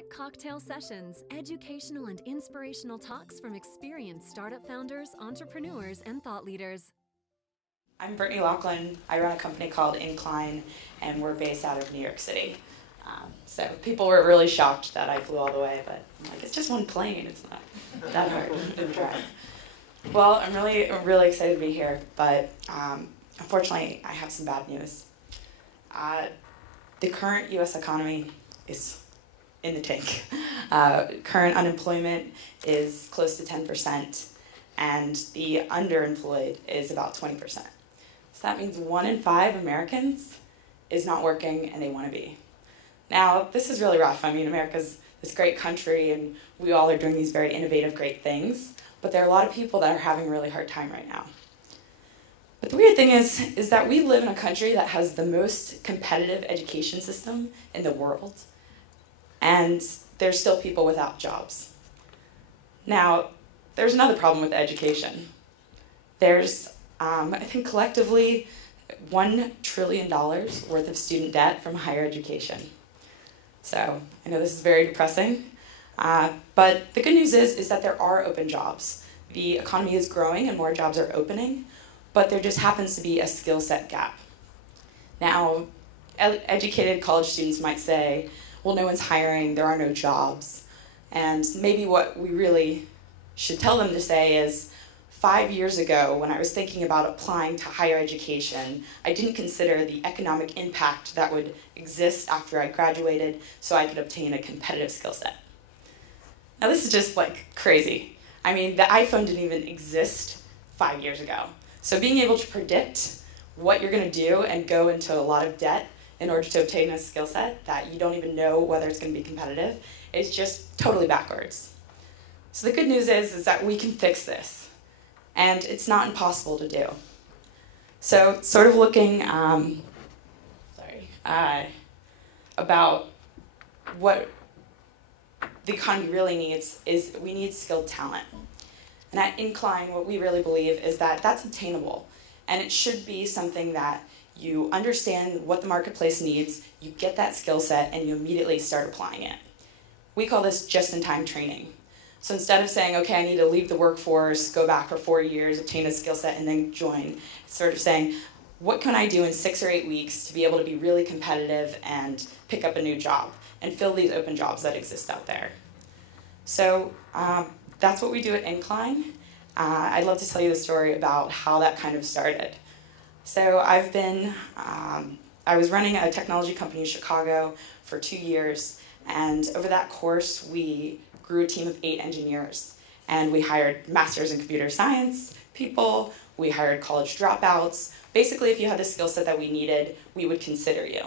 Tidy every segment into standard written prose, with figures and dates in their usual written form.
Tech Cocktail Sessions, educational and inspirational talks from experienced startup founders, entrepreneurs, and thought leaders. I'm Brittany Laughlin. I run a company called Incline, and we're based out of New York City. So people were really shocked that I flew all the way, but I'm like, it's just one plane. It's not that hard to drive. Well, I'm really excited to be here, but unfortunately, I have some bad news. The current U.S. economy is in the tank. Current unemployment is close to 10%, and the underemployed is about 20%. So that means 1 in 5 Americans is not working, and they want to be. Now, this is really rough. I mean, America's this great country, and we all are doing these very innovative, great things, but there are a lot of people that are having a really hard time right now. But the weird thing is that we live in a country that has the most competitive education system in the world, and there's still people without jobs. Now, there's another problem with education. There's, I think collectively, $1 trillion worth of student debt from higher education. So I know this is very depressing, but the good news is that there are open jobs. The economy is growing and more jobs are opening, but there just happens to be a skill set gap. Now, educated college students might say, well, no one's hiring, there are no jobs. And maybe what we really should tell them to say is, 5 years ago, when I was thinking about applying to higher education, I didn't consider the economic impact that would exist after I graduated so I could obtain a competitive skill set. Now, this is just like crazy. I mean, the iPhone didn't even exist 5 years ago. So being able to predict what you're going to do and go into a lot of debt in order to obtain a skill set that you don't even know whether it's going to be competitive is just totally backwards. So the good news is that we can fix this. And it's not impossible to do. So sort of looking about what the economy really needs is we need skilled talent. And at Incline, what we really believe is that that's obtainable. And it should be something that you understand what the marketplace needs, you get that skill set, and you immediately start applying it. We call this just-in-time training. So instead of saying, okay, I need to leave the workforce, go back for 4 years, obtain a skill set, and then join, it's sort of saying, what can I do in 6 or 8 weeks to be able to be really competitive and pick up a new job and fill these open jobs that exist out there? So that's what we do at Incline. I'd love to tell you the story about how that kind of started. So I was running a technology company in Chicago for 2 years, and over that course, we grew a team of 8 engineers. And we hired masters in computer science people, we hired college dropouts. Basically, if you had the skill set that we needed, we would consider you.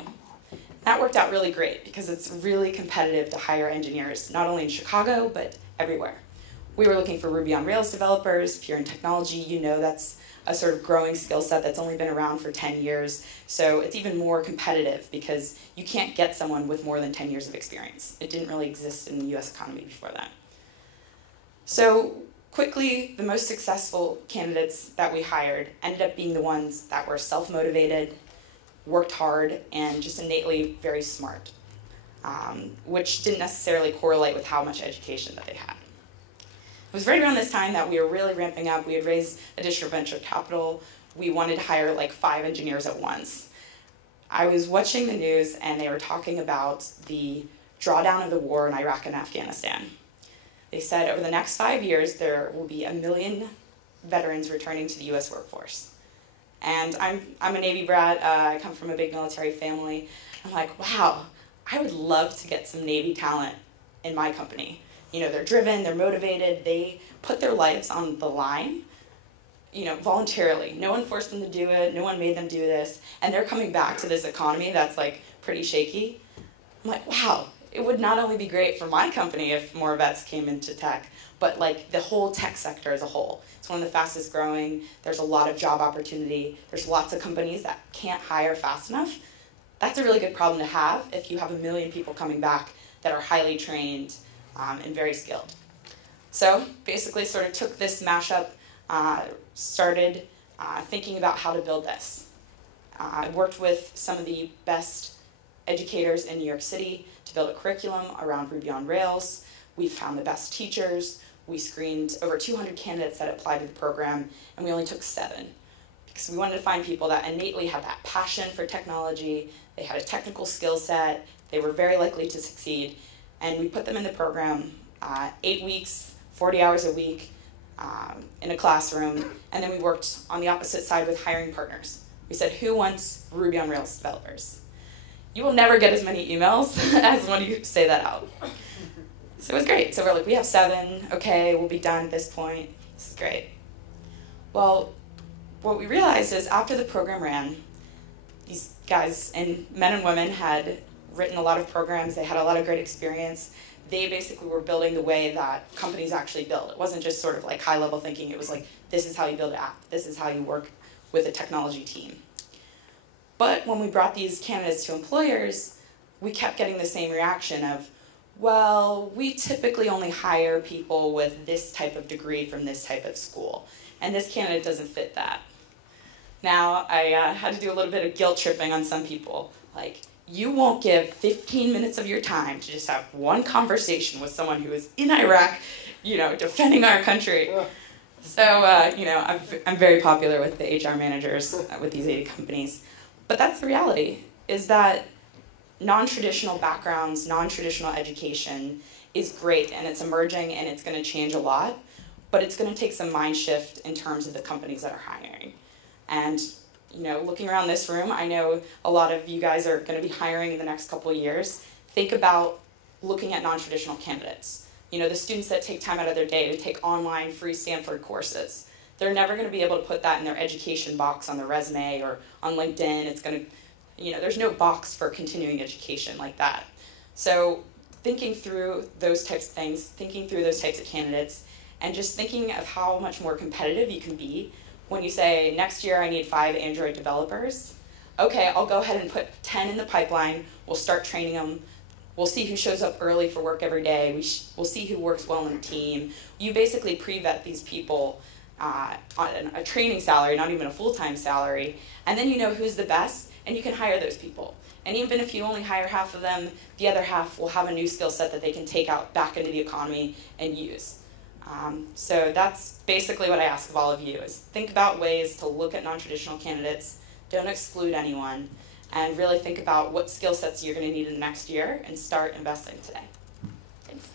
That worked out really great because it's really competitive to hire engineers, not only in Chicago, but everywhere. We were looking for Ruby on Rails developers. If you're in technology, you know that's a sort of growing skill set that's only been around for 10 years. So it's even more competitive because you can't get someone with more than 10 years of experience. It didn't really exist in the US economy before that. So quickly, the most successful candidates that we hired ended up being the ones that were self-motivated, worked hard, and just innately very smart, which didn't necessarily correlate with how much education that they had. It was right around this time that we were really ramping up. We had raised additional venture capital. We wanted to hire like 5 engineers at once. I was watching the news and they were talking about the drawdown of the war in Iraq and Afghanistan. They said over the next 5 years there will be 1 million veterans returning to the US workforce. And I'm a Navy brat. I come from a big military family. I'm like, wow, I would love to get some Navy talent in my company. You know, they're driven, they're motivated, they put their lives on the line, you know, voluntarily. No one forced them to do it, no one made them do this, and they're coming back to this economy that's like pretty shaky. I'm like, wow, it would not only be great for my company if more vets came into tech, but like the whole tech sector as a whole. It's one of the fastest growing, there's a lot of job opportunity, there's lots of companies that can't hire fast enough. That's a really good problem to have if you have 1 million people coming back that are highly trained, and very skilled. So basically sort of took this mashup, started thinking about how to build this. I worked with some of the best educators in New York City to build a curriculum around Ruby on Rails. We found the best teachers. We screened over 200 candidates that applied to the program, and we only took 7. Because we wanted to find people that innately had that passion for technology, they had a technical skill set, they were very likely to succeed, and we put them in the program 8 weeks, 40 hours a week in a classroom, and then we worked on the opposite side with hiring partners. We said, who wants Ruby on Rails developers? You will never get as many emails as when you say that out. So it was great. So we're like, we have 7, okay, we'll be done at this point. This is great. Well, what we realized is after the program ran, these guys and men and women had written a lot of programs, they had a lot of great experience. They basically were building the way that companies actually build. It wasn't just sort of like high-level thinking, it was like, this is how you build an app, this is how you work with a technology team. But when we brought these candidates to employers, we kept getting the same reaction of, well, we typically only hire people with this type of degree from this type of school, and this candidate doesn't fit that. Now, I had to do a little bit of guilt tripping on some people. Like, you won't give 15 minutes of your time to just have one conversation with someone who is in Iraq, defending our country. So, I'm very popular with the HR managers with these 80 companies. But that's the reality, is that non-traditional backgrounds, non-traditional education is great, and it's emerging, and it's going to change a lot, but it's going to take some mind shift in terms of the companies that are hiring. And, looking around this room, I know a lot of you guys are going to be hiring in the next couple of years. Think about looking at non-traditional candidates. The students that take time out of their day to take online free Stanford courses. They're never going to be able to put that in their education box on their resume or on LinkedIn. It's going to, there's no box for continuing education like that. So thinking through those types of things, thinking through those types of candidates, and just thinking of how much more competitive you can be when you say, next year I need 5 Android developers. Okay, I'll go ahead and put 10 in the pipeline. We'll start training them. We'll see who shows up early for work every day. We'll see who works well in the team. You basically pre-vet these people on a training salary, not even a full-time salary, and then you know who's the best, and you can hire those people. And even if you only hire half of them, the other half will have a new skill set that they can take out back into the economy and use. So that's basically what I ask of all of you, is think about ways to look at non-traditional candidates, don't exclude anyone, and really think about what skill sets you're going to need in the next year and start investing today. Thanks.